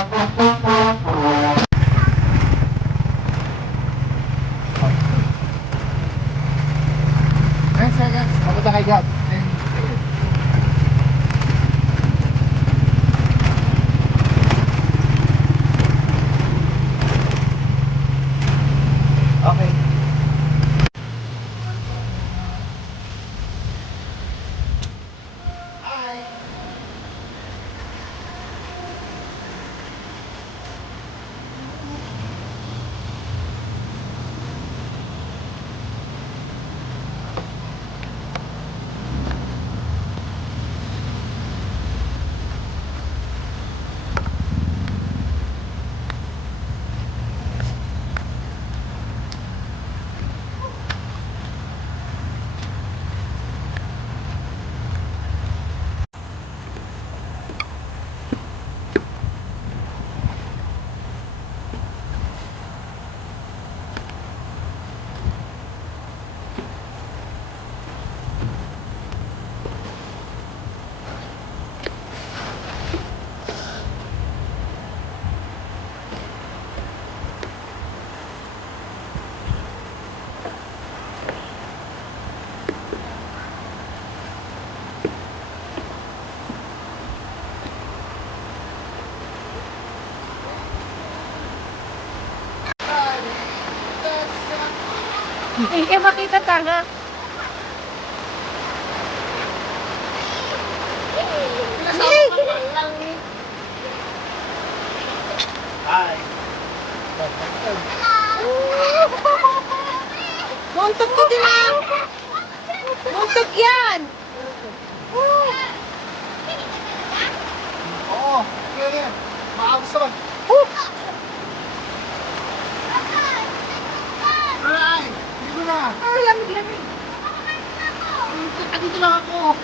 10 seconds, papunta kay Gab. Okay. Hi. Hindi makita tanga. Hi. Buntog ka din ah. Buntog yan. Oo, sige. Maayos naman. Alay, hindi ko na. Lamig-lamig. Dito lang ako.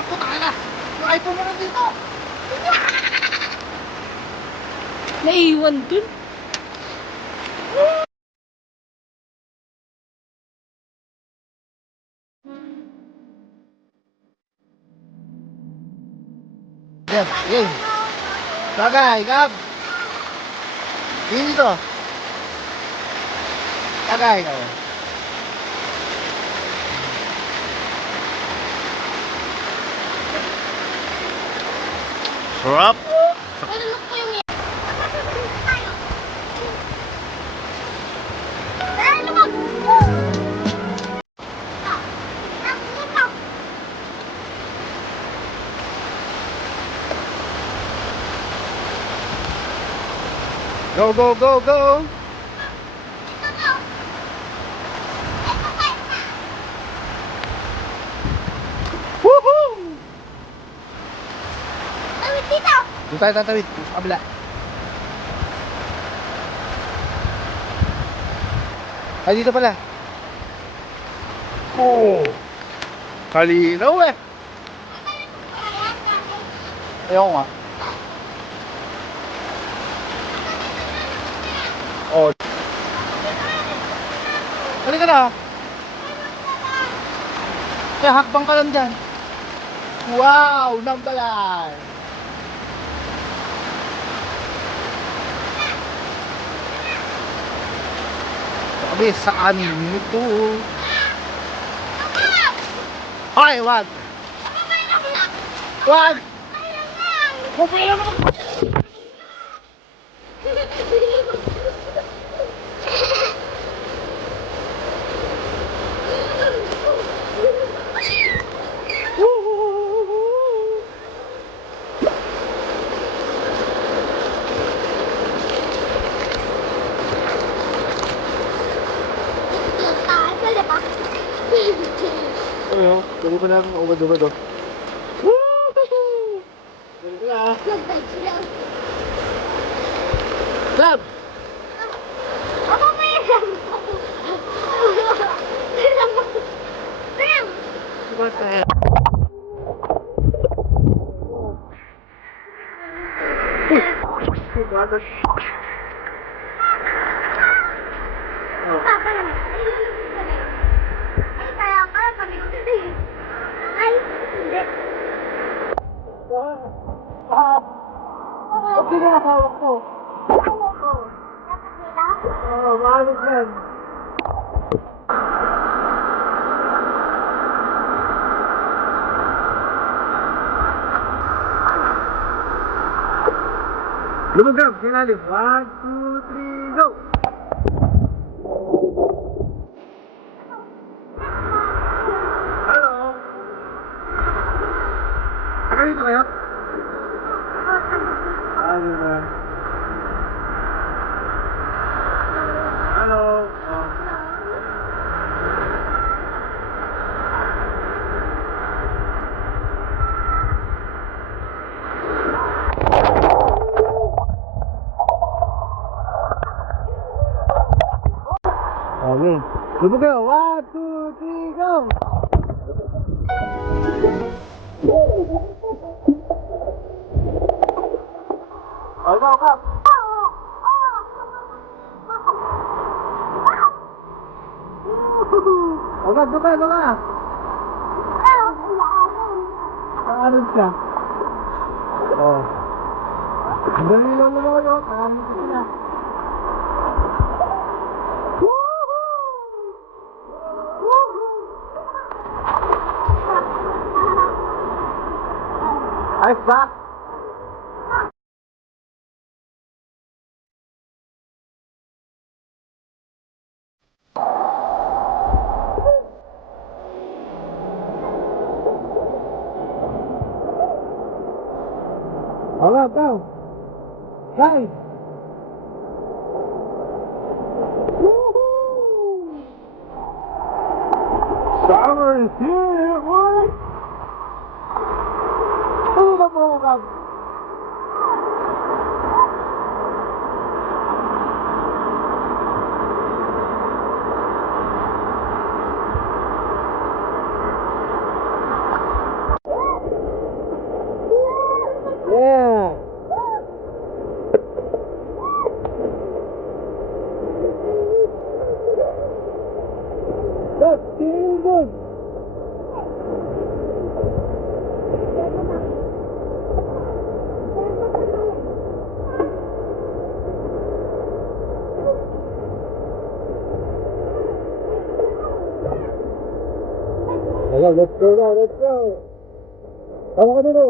Napunta ka na. Yung iPhone mo na dito. Naiwan dun. Gab, yay. Tagay, Gab. Dito. Tagay ka. Sarap. Go, go, go, go. Woohoo! Doon tayo tatawid. Sa kabila. Ay, dito pala. Oh! Kalinaw eh. Ayaw nga. Oh. Halika na. Kaya hakbang ka lang dyan. Wow! Nambalay! Sabi, saan ito? Hoy, wag! Wag! Kumay lang ako! Ano, dali pa lang umado-umado. Woohoo! Dali pa lang. Lab! What the hell? Hindi na hawak ko. Oo, maano yan. Lumagam, sinalim. 1, 2, 3, go! Hello? Saka dito kayo? Ano na? Hello? Oh. Okay. Lupo kayo. 1, 2, 3, go! Oh, go, go! Oh, go, go, go, go! Kaanod ka. Oh. Ang dali lang naman yun. Kaanod ka sila. Ayos ba? Wala, tao. Guys! Summer is here, boy! Ano ba po, Rob? Yeah! That's good! Let's go now, let's go! Tama ka dito!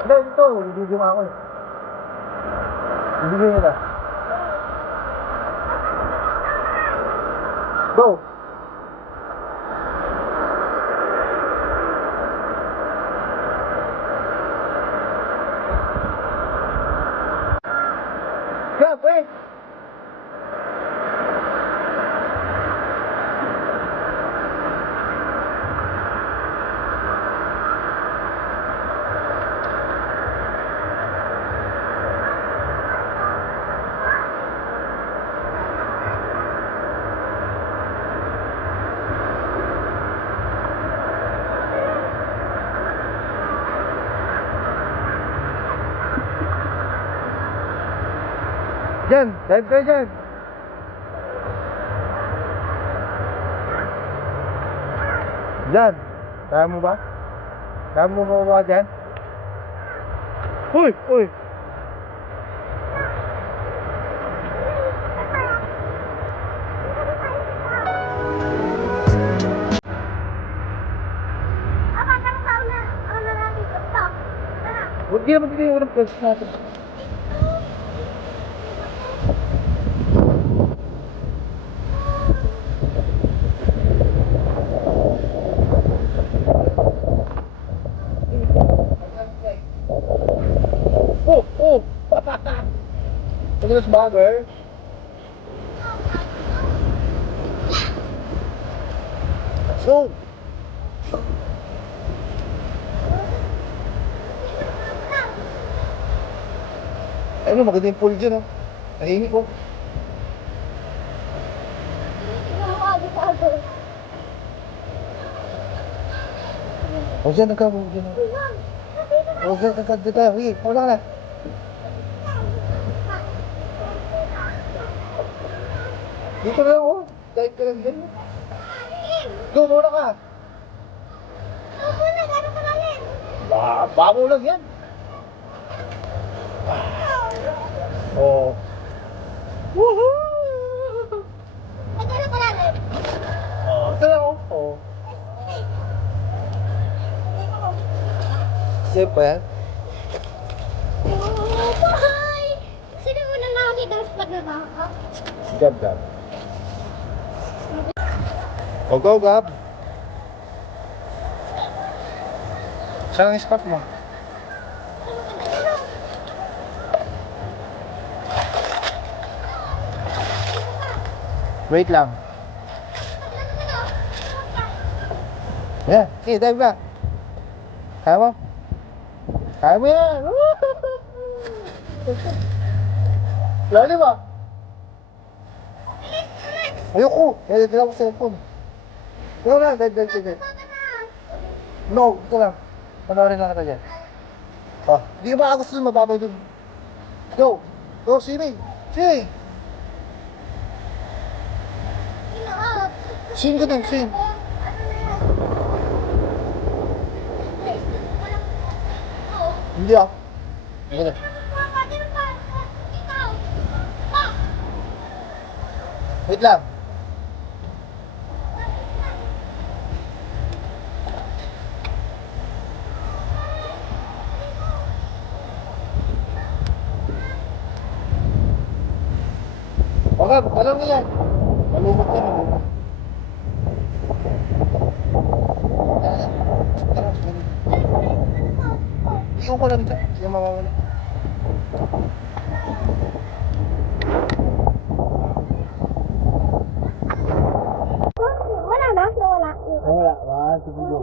Hindi, ito, hindi ako eh. Hindi nila. Go! Go, wait! Jen, dive kayo dyan. Jen, kaya mo ba? Kaya mo ba dyan? Uy, uy. Huwag di naman dito yung unang place natin. Oh, oh! Look at this bagger. So, ano, maganda yung pool dyan, oh. Tahimik, oh. O dyan, nagkabog dyan, oh. O dyan, nagkabog tayo. Sige, wala ka na. Dito na, oh. Dahil ka lang dyan, oh. Go muna ka. Opo na, gano'n kalalim. Babaw lang yan. Oh. Woohoo! Ay, gano'n kalalim. Ito lang oh. Oh. Safe ba yan? Oh, bahay! Sino mo na nakakita ng spot na baka? Gab, Gab. Go, Gab. Saan ang spot mo? Wait lang. Yeah, okay, dive ka. Kaya mo? Kaya mo yan! Lali ba? Ayoko! Kaya dito ako sa cellphone. Ito lang, dive. No, ito lang. Panoorin lang kita dyan. Oh, hindi ba gusto na mababaw dun? Go! Go, swimming! Swimming! Swim ka lang, swim. Hindi ah. Hindi na. Wait lang. Wag, alam mo yan. Malumot ka na. Tara, ganun. Iyon ko lang dito. Hindi na mawawala. Wala na, nawala. Wala. 1, 2, 3, go.